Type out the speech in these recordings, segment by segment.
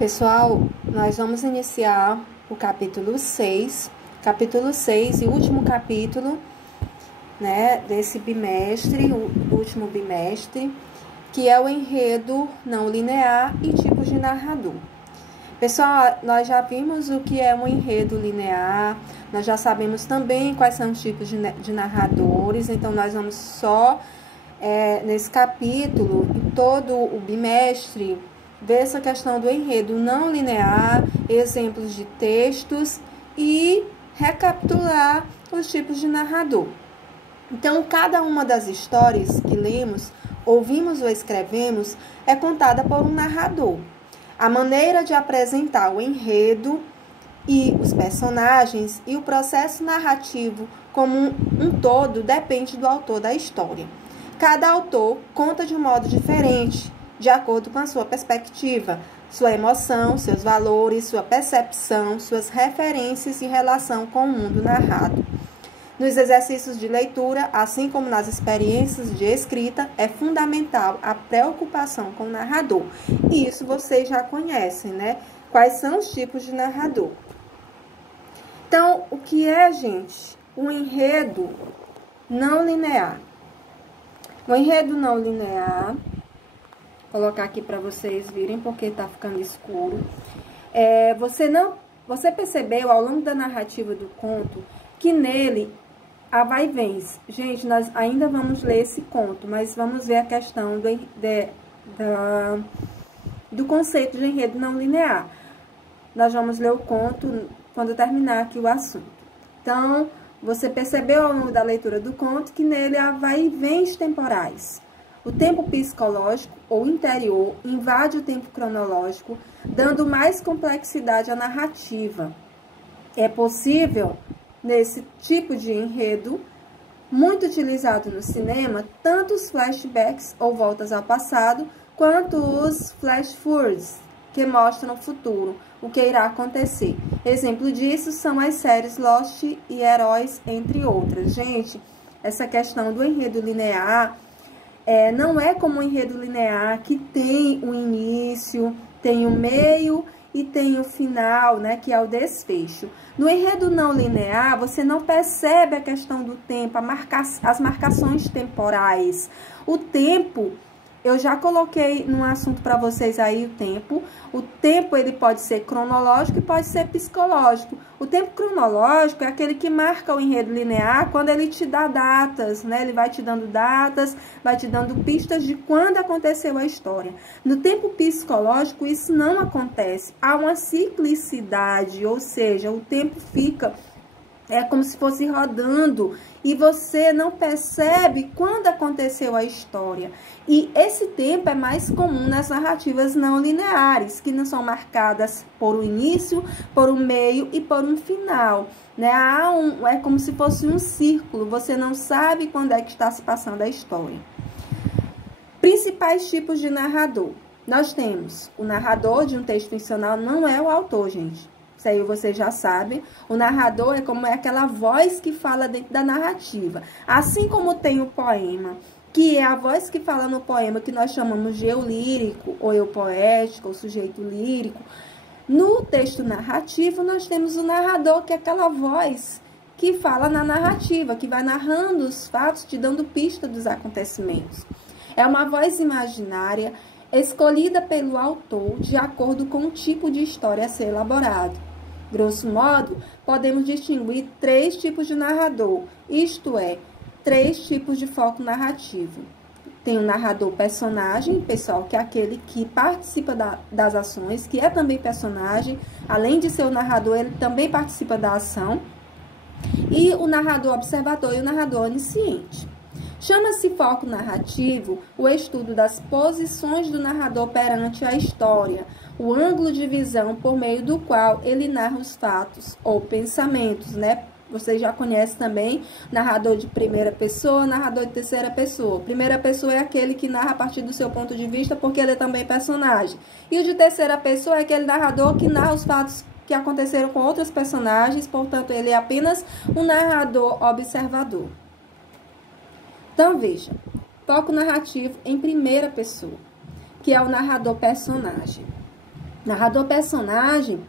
Pessoal, nós vamos iniciar o capítulo 6 e último capítulo, né, desse bimestre, o último bimestre, que é o enredo não linear e tipos de narrador. Pessoal, nós já vimos o que é um enredo linear, nós já sabemos também quais são os tipos de narradores, então nós vamos só, nesse capítulo, em todo o bimestre, ver essa questão do enredo não linear, exemplos de textos e recapitular os tipos de narrador. Então, cada uma das histórias que lemos, ouvimos ou escrevemos é contada por um narrador. A maneira de apresentar o enredo e os personagens e o processo narrativo como um todo depende do autor da história. Cada autor conta de um modo diferente, de acordo com a sua perspectiva, sua emoção, seus valores, sua percepção, suas referências e relação com o mundo narrado. Nos exercícios de leitura, assim como nas experiências de escrita, é fundamental a preocupação com o narrador. E isso vocês já conhecem, né? Quais são os tipos de narrador? Então, o que é, gente? Um enredo não linear. O enredo não linear, vou colocar aqui para vocês virem, porque está ficando escuro. Você percebeu ao longo da narrativa do conto que nele há vai e vens. Gente, nós ainda vamos ler esse conto, mas vamos ver a questão do conceito de enredo não linear. Nós vamos ler o conto quando terminar aqui o assunto. Então, você percebeu ao longo da leitura do conto que nele há vai e vens temporais. O tempo psicológico ou interior invade o tempo cronológico, dando mais complexidade à narrativa. É possível, nesse tipo de enredo, muito utilizado no cinema, tanto os flashbacks ou voltas ao passado, quanto os flash forwards, que mostram o futuro, o que irá acontecer. Exemplo disso são as séries Lost e Heróis, entre outras. Gente, essa questão do enredo linear não é como o enredo linear, que tem o início, tem o meio e tem o final, né, que é o desfecho. No enredo não linear, você não percebe a questão do tempo, as marcações temporais. O tempo, eu já coloquei num assunto para vocês aí o tempo. O tempo, ele pode ser cronológico e pode ser psicológico. O tempo cronológico é aquele que marca o enredo linear quando ele te dá datas, né? Ele vai te dando datas, vai te dando pistas de quando aconteceu a história. No tempo psicológico, isso não acontece. Há uma ciclicidade, ou seja, o tempo fica como se fosse rodando e você não percebe quando aconteceu a história. E esse tempo é mais comum nas narrativas não lineares, que não são marcadas por um início, por um meio e por um final, né? É como se fosse um círculo, você não sabe quando é que está se passando a história. Principais tipos de narrador. Nós temos o narrador de um texto ficcional, não é o autor, gente. Isso aí vocês já sabem. O narrador é aquela voz que fala dentro da narrativa. Assim como tem o poema, que é a voz que fala no poema, que nós chamamos de eu lírico, ou eu poético, ou sujeito lírico. No texto narrativo, nós temos o narrador, que é aquela voz que fala na narrativa, que vai narrando os fatos, te dando pista dos acontecimentos. É uma voz imaginária, escolhida pelo autor de acordo com o tipo de história a ser elaborado. Grosso modo, podemos distinguir 3 tipos de narrador, isto é, 3 tipos de foco narrativo. Tem o narrador personagem, pessoal, que é aquele que participa das ações, que é também personagem, além de ser o narrador, ele também participa da ação. E o narrador observador e o narrador onisciente. Chama-se foco narrativo o estudo das posições do narrador perante a história, o ângulo de visão por meio do qual ele narra os fatos ou pensamentos, né? Vocês já conhecem também narrador de primeira pessoa, narrador de terceira pessoa. Primeira pessoa é aquele que narra a partir do seu ponto de vista, porque ele é também personagem. E o de terceira pessoa é aquele narrador que narra os fatos que aconteceram com outros personagens, portanto, ele é apenas um narrador observador. Então, veja, foco narrativo em primeira pessoa, que é o narrador personagem. Narrador-personagem,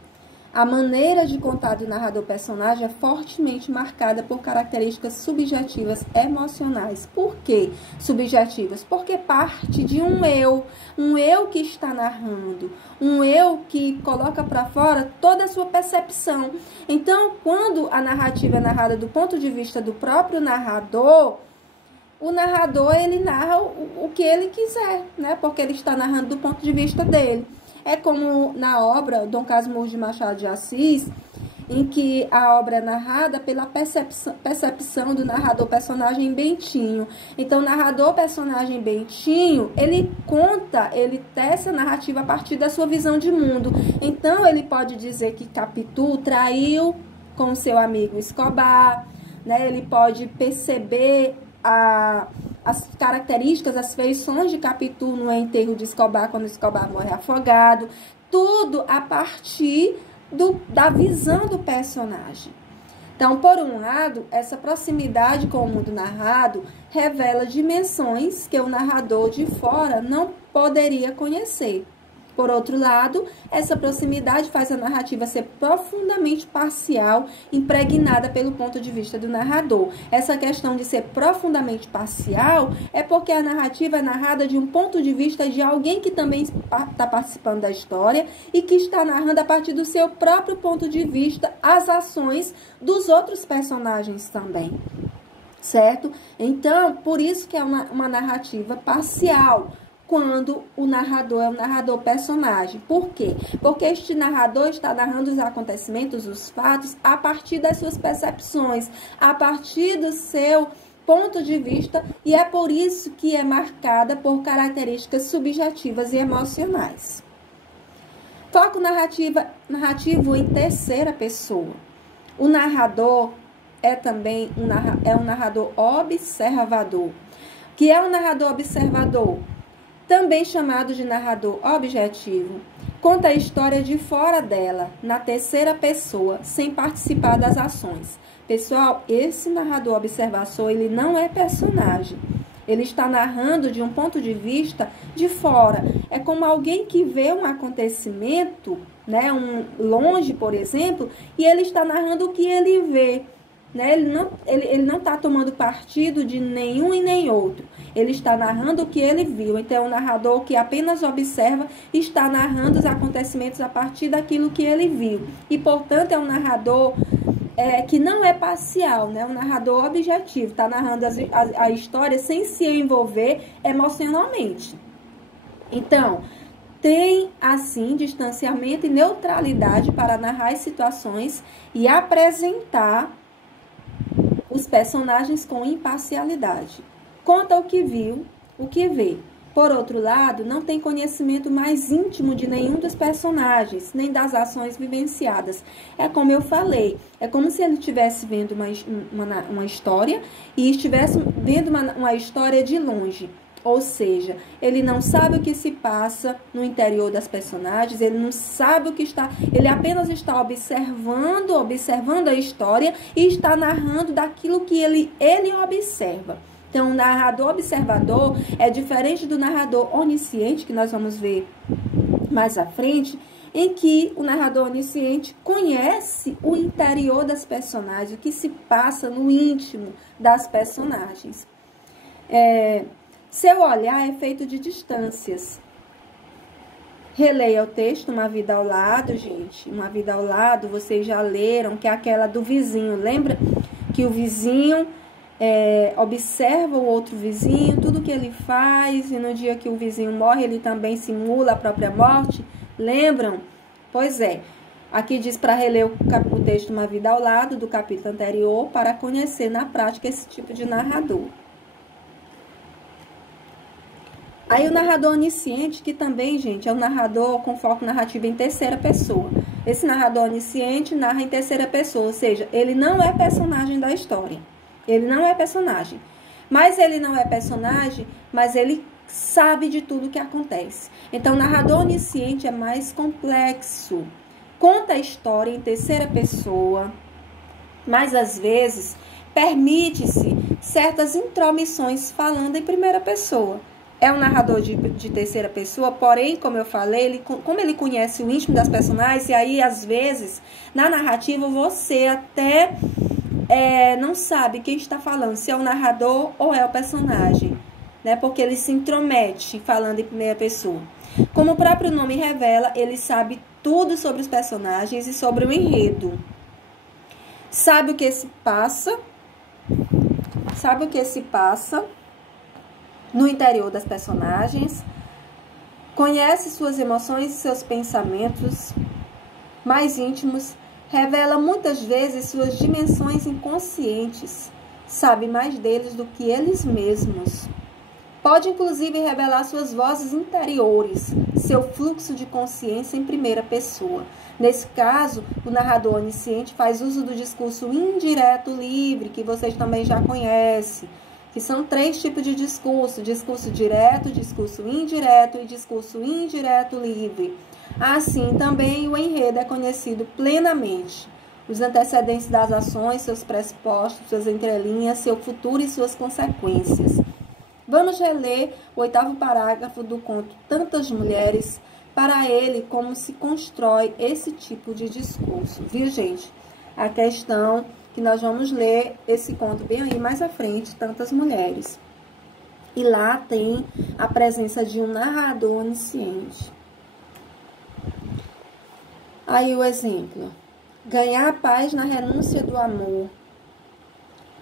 a maneira de contar do narrador-personagem é fortemente marcada por características subjetivas emocionais. Por quê subjetivas? Porque parte de um eu que está narrando, um eu que coloca para fora toda a sua percepção. Então, quando a narrativa é narrada do ponto de vista do próprio narrador, o narrador, ele narra o que ele quiser, né? Porque ele está narrando do ponto de vista dele. É como na obra Dom Casmurro de Machado de Assis, em que a obra é narrada pela percepção do narrador-personagem Bentinho. Então, o narrador-personagem Bentinho, ele tece a narrativa a partir da sua visão de mundo. Então, ele pode dizer que Capitu traiu com seu amigo Escobar, né? Ele pode perceber as características, as feições de Capitu no enterro de Escobar, quando Escobar morre afogado, tudo a partir da visão do personagem. Então, por um lado, essa proximidade com o mundo narrado revela dimensões que o narrador de fora não poderia conhecer. Por outro lado, essa proximidade faz a narrativa ser profundamente parcial, impregnada pelo ponto de vista do narrador. Essa questão de ser profundamente parcial é porque a narrativa é narrada de um ponto de vista de alguém que também está participando da história e que está narrando a partir do seu próprio ponto de vista as ações dos outros personagens também. Certo? Então, por isso que é uma narrativa parcial, quando o narrador é um narrador-personagem. Por quê? Porque este narrador está narrando os acontecimentos, os fatos, a partir das suas percepções, a partir do seu ponto de vista, e é por isso que é marcada por características subjetivas e emocionais. Foco narrativo em terceira pessoa. O narrador é também um narrador observador. Que é um narrador observador? Também chamado de narrador objetivo, conta a história de fora dela, na terceira pessoa, sem participar das ações. Pessoal, esse narrador observador, ele não é personagem. Ele está narrando de um ponto de vista de fora. É como alguém que vê um acontecimento, né, longe, por exemplo, e ele está narrando o que ele vê. Né? Ele não está tomando partido de nenhum e nem outro. Ele está narrando o que ele viu. Então, é um narrador que apenas observa e está narrando os acontecimentos a partir daquilo que ele viu. E, portanto, é um narrador que não é parcial, né? Um narrador objetivo. Está narrando a história sem se envolver emocionalmente. Então, tem, assim, distanciamento e neutralidade para narrar as situações e apresentar os personagens com imparcialidade. Conta o que viu, o que vê. Por outro lado, não tem conhecimento mais íntimo de nenhum dos personagens, nem das ações vivenciadas. É como eu falei, é como se ele estivesse vendo uma história e estivesse vendo uma história de longe. Ou seja, ele não sabe o que se passa no interior das personagens, ele não sabe o que está, ele apenas está observando a história e está narrando daquilo que ele observa. Então, o narrador observador é diferente do narrador onisciente, que nós vamos ver mais à frente, em que o narrador onisciente conhece o interior das personagens, o que se passa no íntimo das personagens. Seu olhar é feito de distâncias. Releia o texto, Uma Vida ao Lado, gente. Uma Vida ao Lado, vocês já leram, que é aquela do vizinho. Lembra que o vizinho observa o outro vizinho, tudo que ele faz, e no dia que o vizinho morre, ele também simula a própria morte? Lembram? Pois é. Aqui diz para reler o texto Uma Vida ao Lado, do capítulo anterior, para conhecer na prática esse tipo de narrador. Aí o narrador onisciente, que também, gente, é um narrador com foco narrativo em terceira pessoa. Esse narrador onisciente narra em terceira pessoa, ou seja, ele não é personagem da história. Ele não é personagem. Mas ele não é personagem, mas ele sabe de tudo que acontece. Então, o narrador onisciente é mais complexo. Conta a história em terceira pessoa, mas às vezes permite-se certas intromissões falando em primeira pessoa. é um narrador de terceira pessoa, porém, como eu falei, como ele conhece o íntimo das personagens, e aí, às vezes, na narrativa, você até não sabe quem está falando, se é o narrador ou é o personagem, né? Porque ele se intromete falando em primeira pessoa. Como o próprio nome revela, ele sabe tudo sobre os personagens e sobre o enredo. Sabe o que se passa no interior das personagens, conhece suas emoções e seus pensamentos mais íntimos, revela muitas vezes suas dimensões inconscientes, sabe mais deles do que eles mesmos. Pode inclusive revelar suas vozes interiores, seu fluxo de consciência em primeira pessoa. Nesse caso, o narrador onisciente faz uso do discurso indireto livre, que vocês também já conhecem, que são 3 tipos de discurso: discurso direto, discurso indireto e discurso indireto livre. Assim, também o enredo é conhecido plenamente. Os antecedentes das ações, seus pressupostos, suas entrelinhas, seu futuro e suas consequências. Vamos reler o 8º parágrafo do conto Tantas Mulheres, para ele como se constrói esse tipo de discurso. Viu, gente? A questão que nós vamos ler esse conto bem aí mais à frente, Tantas Mulheres. E lá tem a presença de um narrador onisciente. Aí o exemplo. Ganhar a paz na renúncia do amor.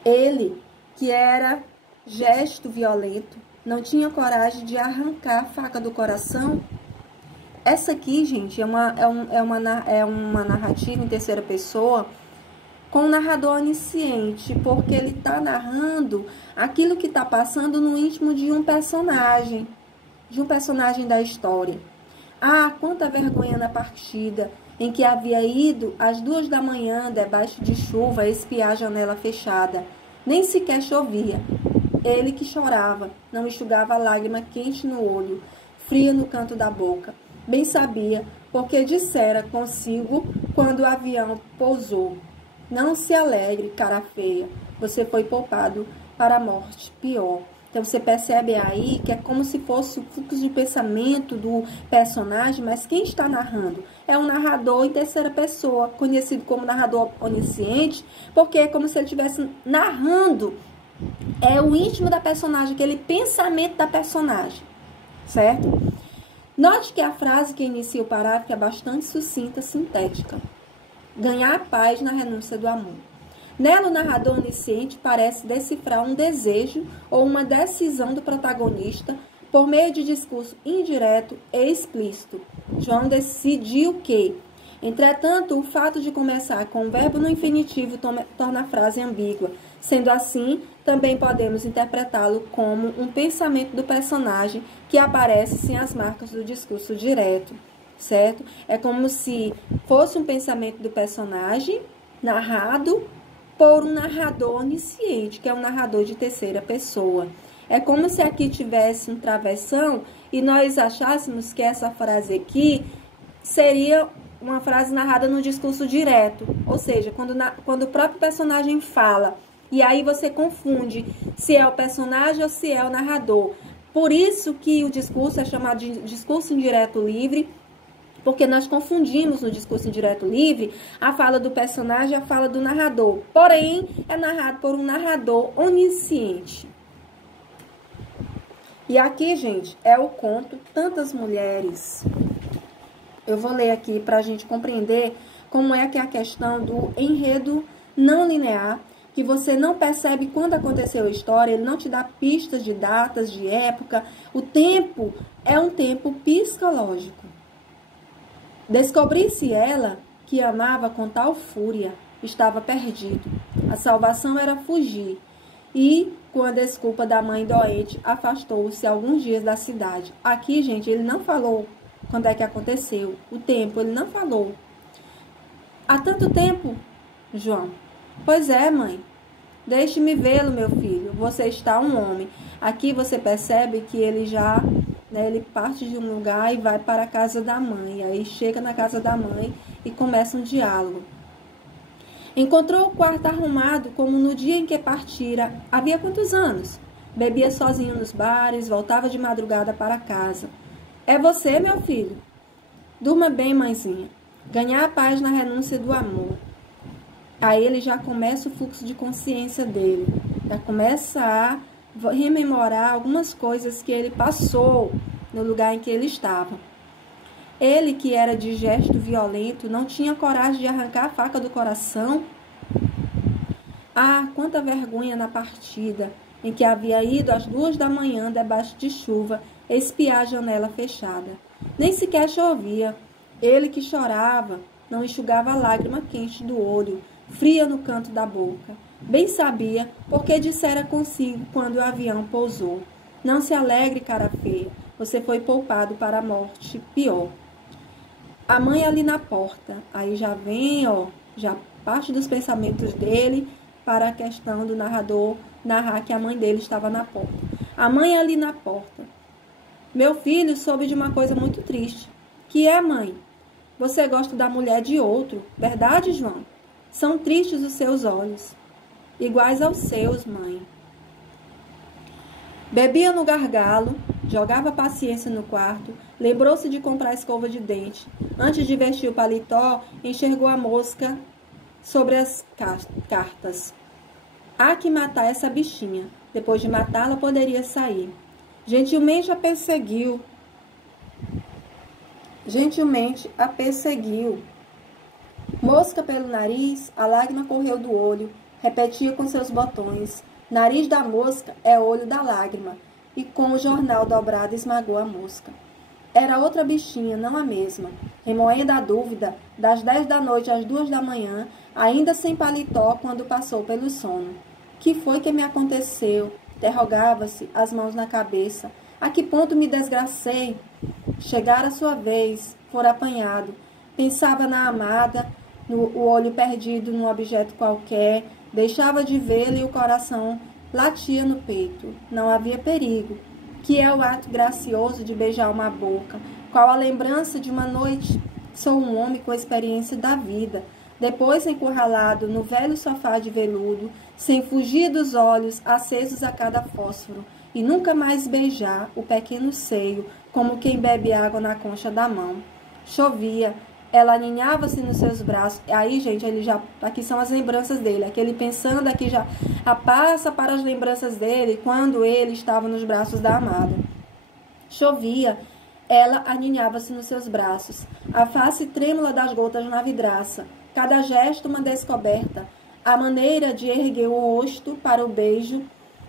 Ele, que era gesto violento, não tinha coragem de arrancar a faca do coração. Essa aqui, gente, é uma narrativa em terceira pessoa com um narrador onisciente, porque ele está narrando aquilo que está passando no íntimo de um personagem da história. Ah, quanta vergonha na partida, em que havia ido às 2 da manhã, debaixo de chuva, espiar a janela fechada. Nem sequer chovia. Ele que chorava, não enxugava a lágrima quente no olho, fria no canto da boca. Bem sabia, porque dissera consigo quando o avião pousou: não se alegre, cara feia, você foi poupado para a morte pior. Então, você percebe aí que é como se fosse o fluxo de pensamento do personagem, mas quem está narrando é um narrador em terceira pessoa, conhecido como narrador onisciente, porque é como se ele estivesse narrando o íntimo da personagem, aquele pensamento da personagem, certo? Note que a frase que inicia o parágrafo é bastante sucinta, sintética. Ganhar a paz na renúncia do amor. Nela, o narrador onisciente parece decifrar um desejo ou uma decisão do protagonista por meio de discurso indireto e explícito. João decidiu que, entretanto, o fato de começar com o verbo no infinitivo torna a frase ambígua. Sendo assim, também podemos interpretá-lo como um pensamento do personagem que aparece sem as marcas do discurso direto, certo? É como se fosse um pensamento do personagem narrado por um narrador onisciente, que é um narrador de terceira pessoa. É como se aqui tivesse um travessão e nós achássemos que essa frase aqui seria uma frase narrada no discurso direto, ou seja, quando o próprio personagem fala, e aí você confunde se é o personagem ou se é o narrador. Por isso que o discurso é chamado de discurso indireto livre, porque nós confundimos no discurso indireto livre a fala do personagem e a fala do narrador. Porém, é narrado por um narrador onisciente. E aqui, gente, é o conto Tantas Mulheres. Eu vou ler aqui para a gente compreender como é que é a questão do enredo não linear, que você não percebe quando aconteceu a história, ele não te dá pistas de datas, de época. O tempo é um tempo psicológico. Descobrisse ela que amava com tal fúria, estava perdido. A salvação era fugir. E, com a desculpa da mãe doente, afastou-se alguns dias da cidade. Aqui, gente, ele não falou quando é que aconteceu. O tempo, ele não falou. Há tanto tempo, João? Pois é, mãe. Deixe-me vê-lo, meu filho. Você está um homem. Aqui você percebe que ele já... ele parte de um lugar e vai para a casa da mãe. Aí chega na casa da mãe e começa um diálogo. Encontrou o quarto arrumado como no dia em que partira. Havia quantos anos? bebia sozinho nos bares, voltava de madrugada para casa. É você, meu filho? Durma bem, mãezinha. Ganhar a paz na renúncia do amor. Aí ele já começa o fluxo de consciência dele. Já começa a rememorar algumas coisas que ele passou no lugar em que ele estava. Ele, que era de gesto violento, não tinha coragem de arrancar a faca do coração. Ah, quanta vergonha na partida, em que havia ido às 2 da manhã, debaixo de chuva, espiar a janela fechada. Nem sequer chovia. Ele que chorava, não enxugava a lágrima quente do olho, fria no canto da boca. Bem sabia, porque dissera consigo quando o avião pousou. Não se alegre, cara feia, você foi poupado para a morte pior. A mãe ali na porta, aí já vem, já parte dos pensamentos dele para a questão do narrador narrar que a mãe dele estava na porta. A mãe ali na porta. Meu filho soube de uma coisa muito triste. Que é, mãe? Você gosta da mulher de outro, verdade, João? São tristes os seus olhos, iguais aos seus, mãe. Bebia no gargalo, jogava paciência no quarto, lembrou-se de comprar escova de dente. Antes de vestir o paletó, enxergou a mosca sobre as cartas. Há que matar essa bichinha. Depois de matá-la, poderia sair. Gentilmente a perseguiu. Mosca pelo nariz, a lágrima correu do olho, repetia com seus botões. Nariz da mosca é olho da lágrima, e com o jornal dobrado esmagou a mosca. Era outra bichinha, não a mesma. Remoendo a dúvida, das 10 da noite às 2 da manhã, ainda sem paletó quando passou pelo sono. Que foi que me aconteceu? Interrogava-se, as mãos na cabeça. A que ponto me desgracei? Chegara a sua vez, fora apanhado. Pensava na amada, o olho perdido num objeto qualquer, deixava de vê-la e o coração latia no peito. Não havia perigo. Que é o ato gracioso de beijar uma boca? Qual a lembrança de uma noite? Sou um homem com experiência da vida. Depois encurralado no velho sofá de veludo, sem fugir dos olhos acesos a cada fósforo, e nunca mais beijar o pequeno seio, como quem bebe água na concha da mão. Chovia, ela aninhava-se nos seus braços. Aí, gente, aqui são as lembranças dele. Aquele pensando aqui já passa para as lembranças dele quando ele estava nos braços da amada. Chovia, ela aninhava-se nos seus braços, a face trêmula das gotas na vidraça. Cada gesto uma descoberta, a maneira de erguer o rosto para o beijo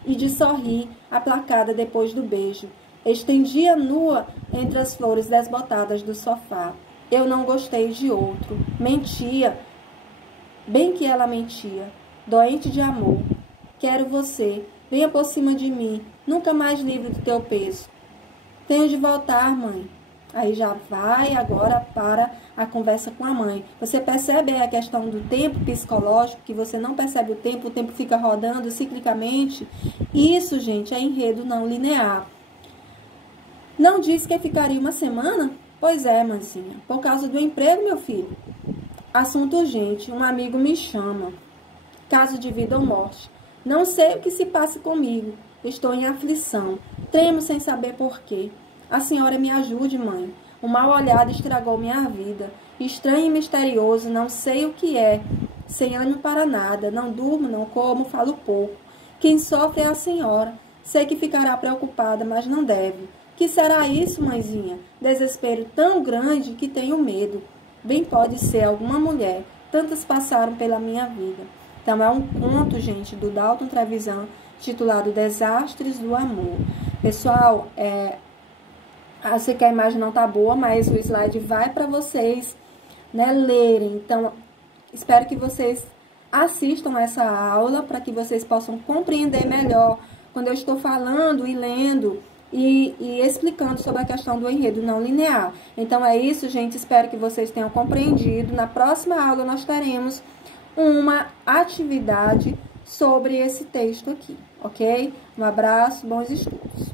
e de sorrir, aplacada depois do beijo. Estendia nua entre as flores desbotadas do sofá. Eu não gostei de outro. Mentia. Bem que ela mentia. Doente de amor. Quero você. Venha por cima de mim. Nunca mais livre do teu peso. Tenho de voltar, mãe. Aí já vai agora para a conversa com a mãe. Você percebe a questão do tempo psicológico, que você não percebe o tempo fica rodando ciclicamente? Isso, gente, é enredo não linear. Não disse que ficaria uma semana? Pois é, mãezinha. Por causa do emprego, meu filho. Assunto urgente. Um amigo me chama. Caso de vida ou morte. Não sei o que se passa comigo. Estou em aflição. Tremo sem saber por quê. A senhora me ajude, mãe. Um mal olhado estragou minha vida. Estranho e misterioso, não sei o que é. Sem ânimo para nada. Não durmo, não como, falo pouco. Quem sofre é a senhora. Sei que ficará preocupada, mas não deve. Que será isso, mãezinha? Desespero tão grande que tenho medo. Bem pode ser alguma mulher. Tantas passaram pela minha vida. Então, é um conto, gente, do Dalton Trevisan, titulado Desastres do Amor. Pessoal, eu sei que a imagem não tá boa, mas o slide vai para vocês, né, lerem. Então, espero que vocês assistam essa aula para que vocês possam compreender melhor quando eu estou falando e lendo e explicando sobre a questão do enredo não linear. Então, é isso, gente. Espero que vocês tenham compreendido. Na próxima aula, nós teremos uma atividade sobre esse texto aqui, ok? Um abraço, bons estudos.